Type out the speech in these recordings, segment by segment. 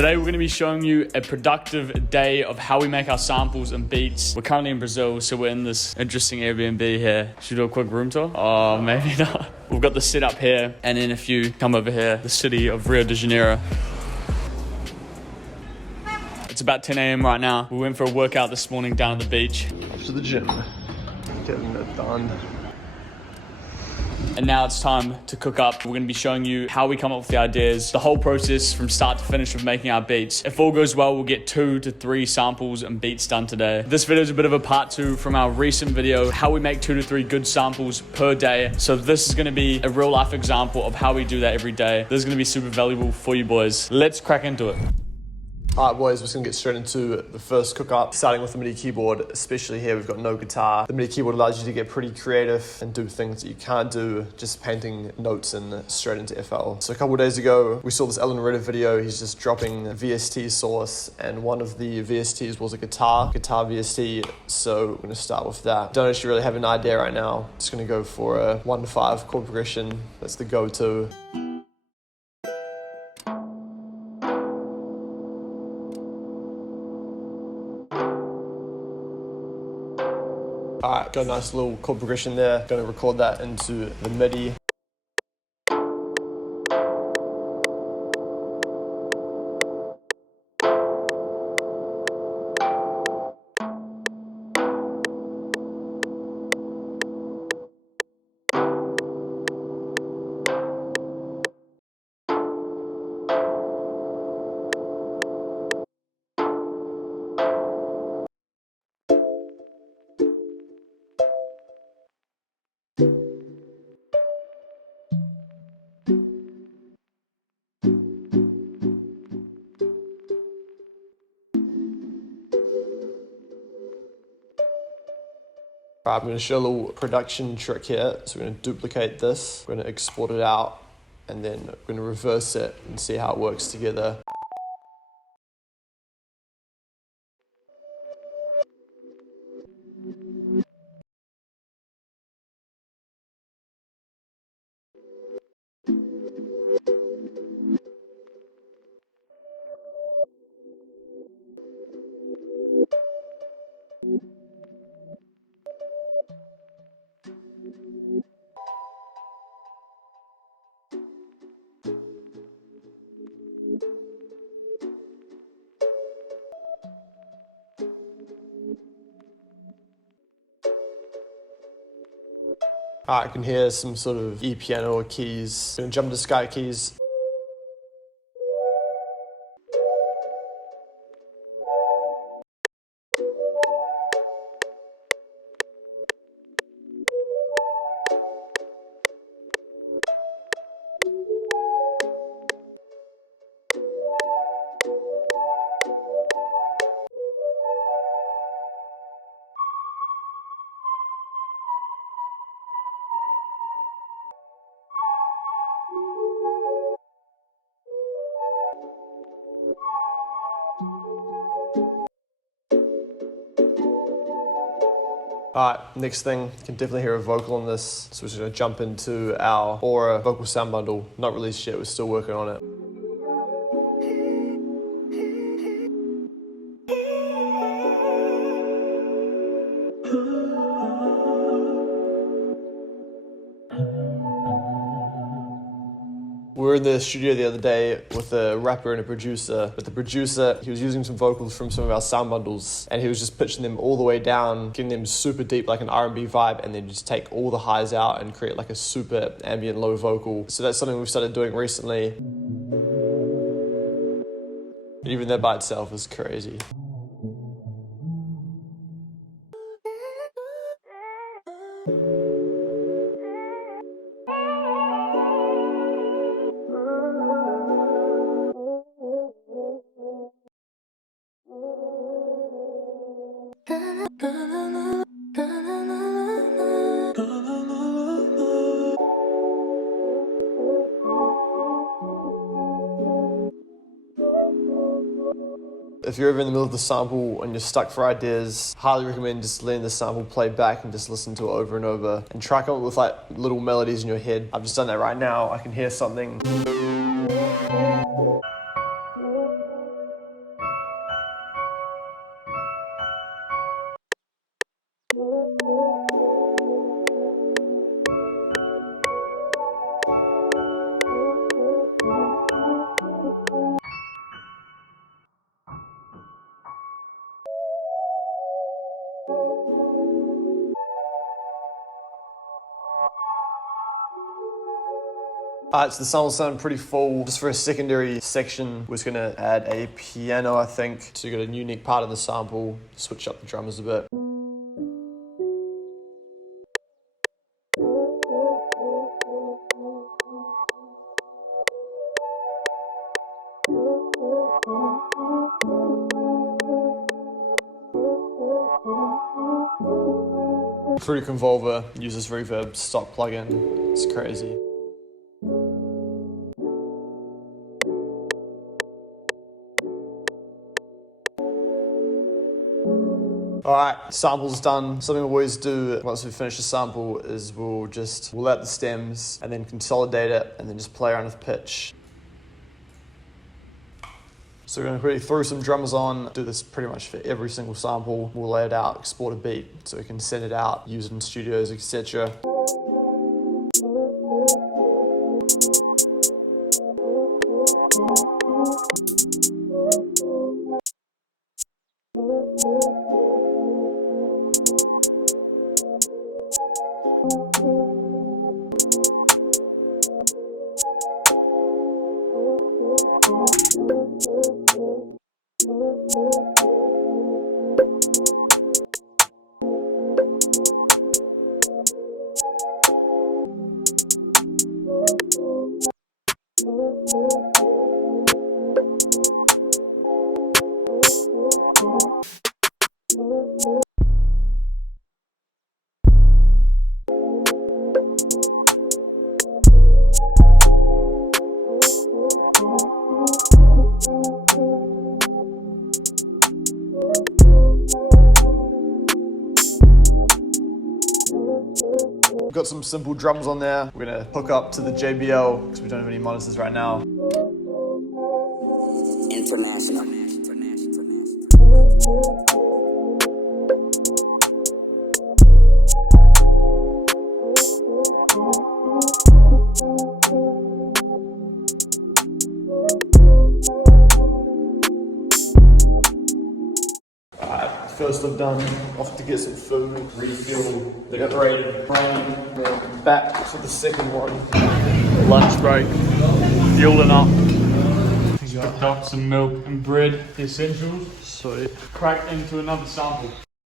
Today we're going to be showing you a productive day of how we make our samples and beats. We're currently in Brazil, so we're in this interesting Airbnb here. Should we do a quick room tour? Oh, maybe not. We've got the setup here, and then if you come over here, the city of Rio de Janeiro. It's about 10 a.m. right now. We went for a workout this morning down at the beach. Off to the gym, getting it done. And now it's time to cook up. We're going to be showing you how we come up with the ideas, the whole process from start to finish of making our beats. If all goes well, we'll get 2 to 3 samples and beats done today. This video is a bit of a part 2 from our recent video, how we make 2 to 3 good samples per day. So this is going to be a real life example of how we do that every day. This is going to be super valuable for you boys. Let's crack into it. Alright boys, we're just going to get straight into the first cook up, starting with the MIDI keyboard. Especially here, we've got no guitar. The MIDI keyboard allows you to get pretty creative and do things that you can't do just painting notes in straight into FL. So a couple of days ago, we saw this Ellen Ritter video. He's just dropping VST source, and one of the VSTs was a guitar VST. So we're going to start with that. Don't actually really have an idea right now. Just going to go for a 1 to 5 chord progression. That's the go-to. Alright, got a nice little chord progression there. Gonna record that into the MIDI. I'm going to show a little production trick here. So we're going to duplicate this, we're going to export it out, and then we're going to reverse it and see how it works together. I can hear some sort of E piano or keys. I'm going to jump into Sky keys. Alright, next thing, you can definitely hear a vocal on this, so we're just going to jump into our Aura vocal sound bundle. Not released yet, we're still working on it. We were in the studio the other day with a rapper and a producer, but the producer, he was using some vocals from some of our sound bundles, and he was just pitching them all the way down, getting them super deep like an R&B vibe, and then just take all the highs out and create like a super ambient low vocal. So that's something we've started doing recently. Even that by itself is crazy. If you're ever in the middle of the sample and you're stuck for ideas, highly recommend just letting the sample play back and just listen to it over and over and try come up with like little melodies in your head. I've just done that right now. I can hear something. Alright, so the song will sound pretty full. Just for a secondary section, we're just gonna add a piano, I think. So you got a unique part of the sample, switch up the drummers a bit. Fruity Convolver uses reverb stock plugin. It's crazy. Alright, sample's done. Something we always do once we finish a sample is we'll let the stems and then consolidate it and then just play around with pitch. So we're going to quickly throw some drummers on, do this pretty much for every single sample. We'll lay it out, export a beat so we can send it out, use it in studios, etc. We've got some simple drums on there. We're gonna hook up to the JBL because we don't have any monitors right now. International. First I've done, off to get some food, refuel the upgraded brain, then back for the second one. Lunch break, fueling up. Got some milk and bread, the essentials. Sweet. Crack into another sample.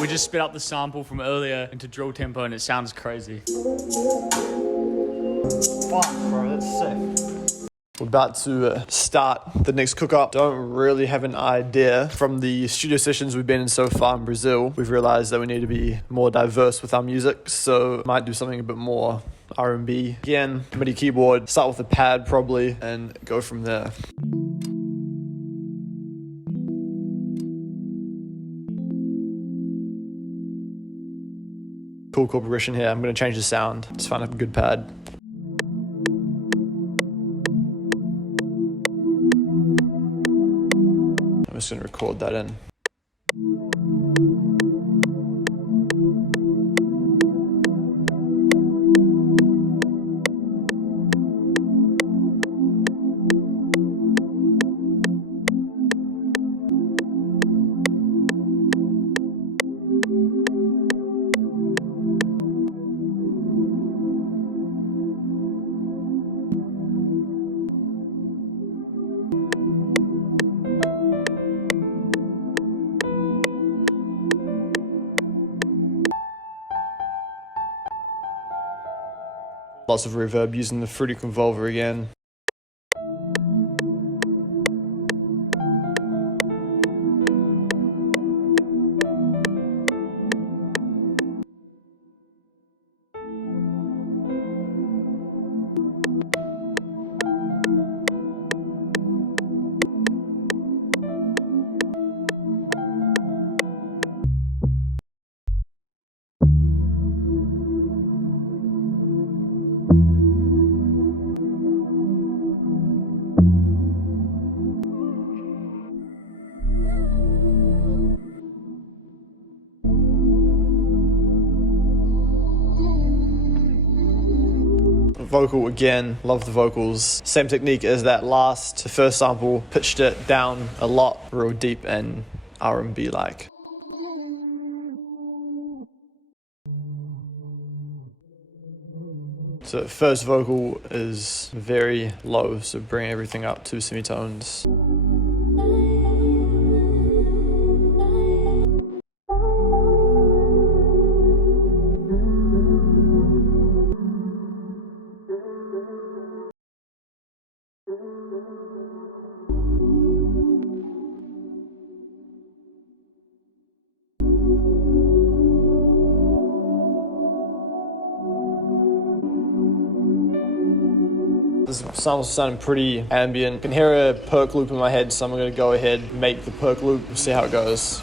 We just spit up the sample from earlier into drill tempo and it sounds crazy. Fuck, bro, that's sick. We're about to start the next cook-up. Don't really have an idea. From the studio sessions we've been in so far in Brazil, we've realized that we need to be more diverse with our music, so might do something a bit more R&B. Again, MIDI keyboard, start with a pad probably, and go from there. Cool progression here. I'm going to change the sound. Just find a good pad. I'm just going to record that in. Lots of reverb using the Fruity Convolver again. Vocal again, love the vocals. Same technique as that the first sample, pitched it down a lot, real deep and R&B like. So first vocal is very low, so bring everything up to semitones. This sound's sounding pretty ambient. I can hear a perk loop in my head, so I'm gonna go ahead and make the perk loop, see how it goes.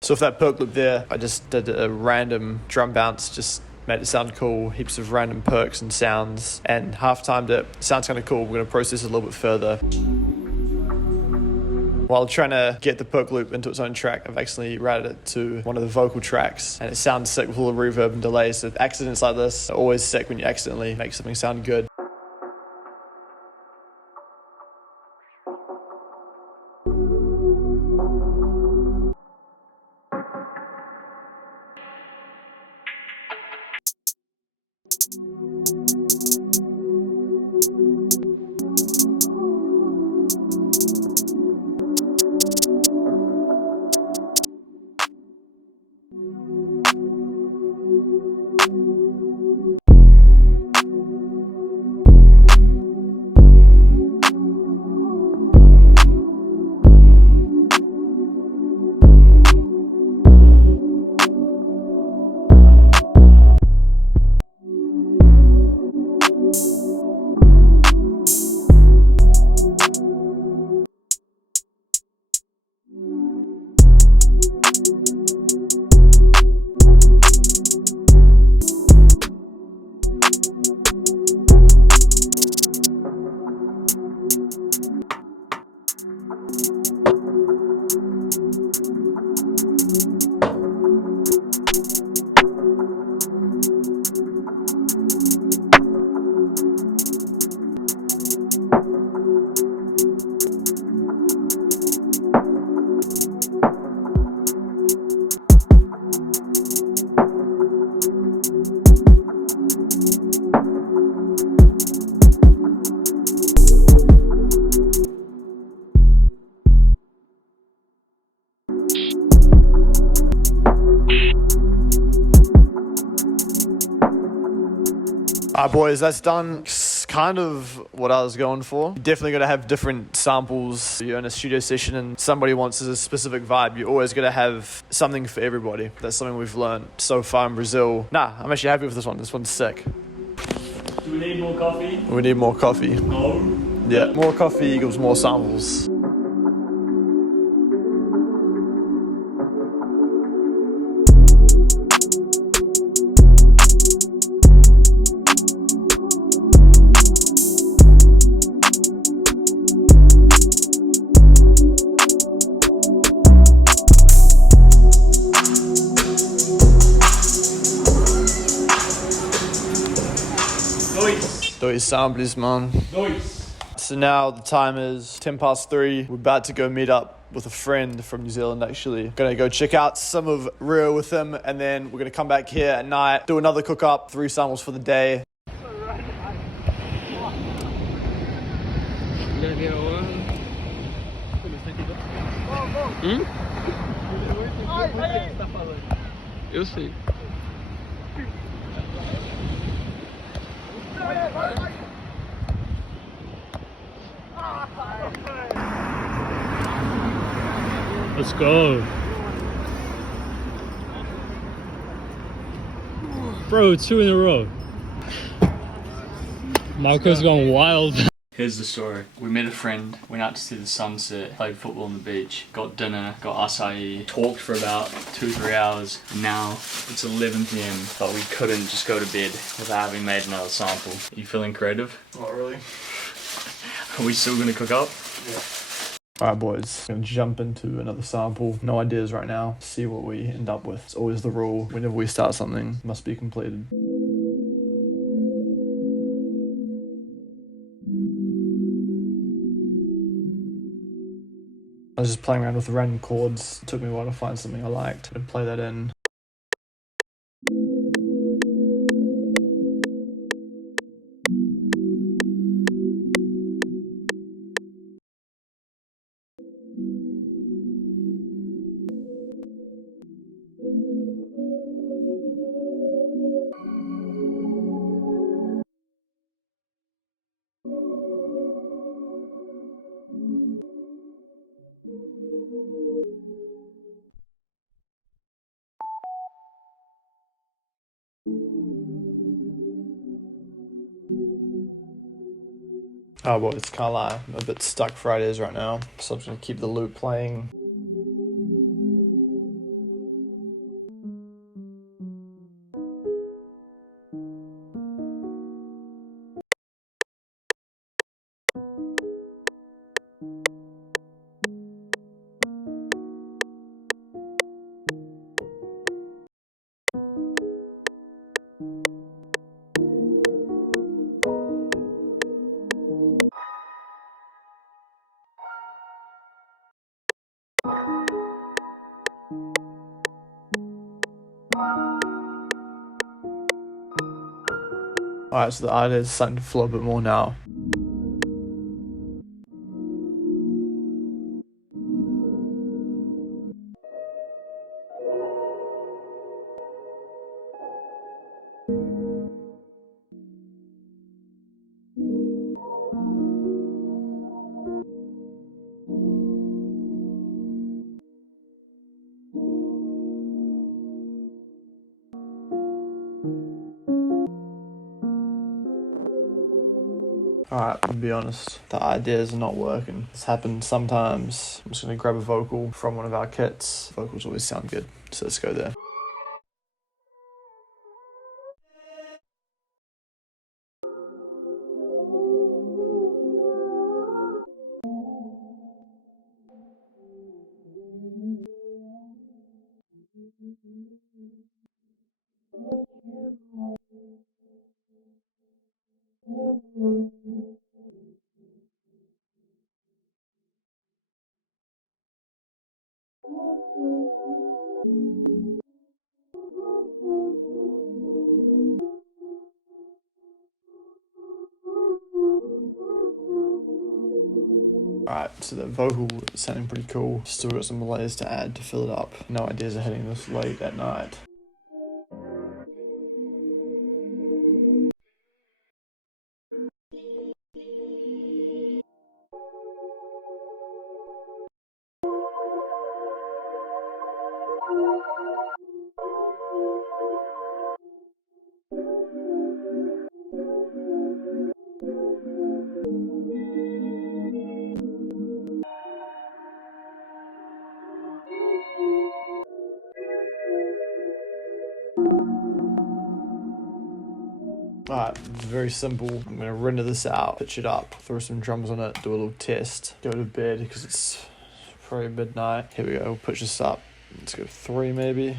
So with that perk loop there, I just did a random drum bounce, just made it sound cool, heaps of random perks and sounds, and half-timed it. Sounds kind of cool. We're going to process it a little bit further. While trying to get the perk loop into its own track, I've accidentally routed it to one of the vocal tracks, and it sounds sick with all the reverb and delay. So accidents like this are always sick when you accidentally make something sound good. Alright boys, that's done. It's kind of what I was going for. You're definitely going to have different samples. You're in a studio session and somebody wants a specific vibe. You're always going to have something for everybody. That's something we've learned so far in Brazil. Nah, I'm actually happy with this one. This one's sick. Do we need more coffee? We need more coffee. No. Yeah, more coffee equals more samples. Dois samples, man. Dois. So now the time is 3:10. We're about to go meet up with a friend from New Zealand, actually. Gonna go check out some of Rio with him, and then we're gonna come back here at night, do another cook up, 3 samples for the day. Eu sei. Let's go. Bro, 2 in a row. Marco's going wild. Here's the story. We met a friend, went out to see the sunset, played football on the beach, got dinner, got acai, talked for about 2-3 hours, and now it's 11 PM, but we couldn't just go to bed without having made another sample. Are you feeling creative? Not really. Are we still gonna cook up? Yeah. Alright boys, gonna jump into another sample. No ideas right now. See what we end up with. It's always the rule. Whenever we start something, it must be completed. I was just playing around with the random chords. It took me a while to find something I liked. I'd play that in. Oh boys, can't lie. I'm a bit stuck Fridays right now, so I'm just gonna keep the loop playing. Alright, so the idea is starting to flow a bit more now. Alright, to be honest, the ideas are not working. This happens sometimes. I'm just gonna grab a vocal from one of our kits. Vocals always sound good, so let's go there. Alright, so the vocal is sounding pretty cool. Still got some layers to add to fill it up. No ideas of hitting this late at night. Alright, it's very simple. I'm gonna render this out, pitch it up, throw some drums on it, do a little test, go to bed because it's probably midnight. Here we go, we'll pitch this up. Let's go 3 maybe.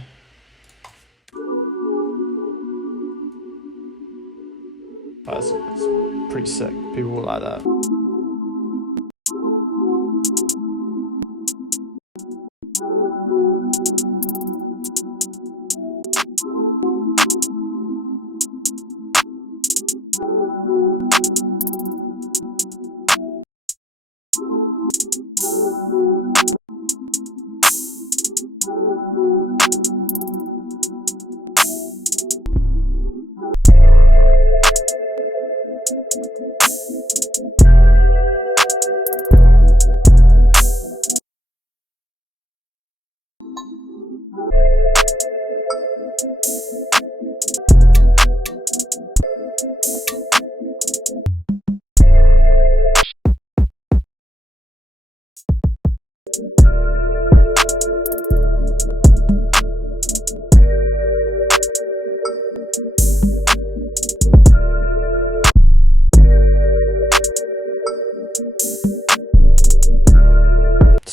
That's pretty sick. People will like that.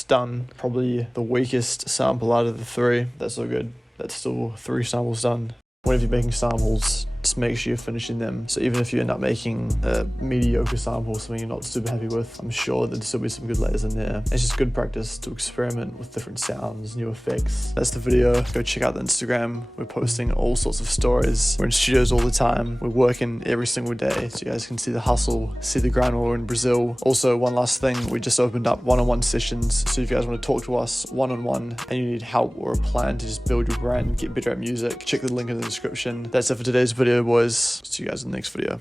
done. Probably the weakest sample out of the 3. That's so good. That's still 3 samples done. Whenever you're making samples, just make sure you're finishing them. So even if you end up making a mediocre sample, something you're not super happy with, I'm sure there'd still be some good layers in there. It's just good practice to experiment with different sounds, new effects. That's the video. Go check out the Instagram. We're posting all sorts of stories. We're in studios all the time. We're working every single day, so you guys can see the hustle, see the grind while we're in Brazil. Also, one last thing, we just opened up one-on-one sessions. So if you guys want to talk to us one-on-one and you need help or a plan to just build your brand, get better at music, check the link in the description. That's it for today's video, boys. See you guys in the next video.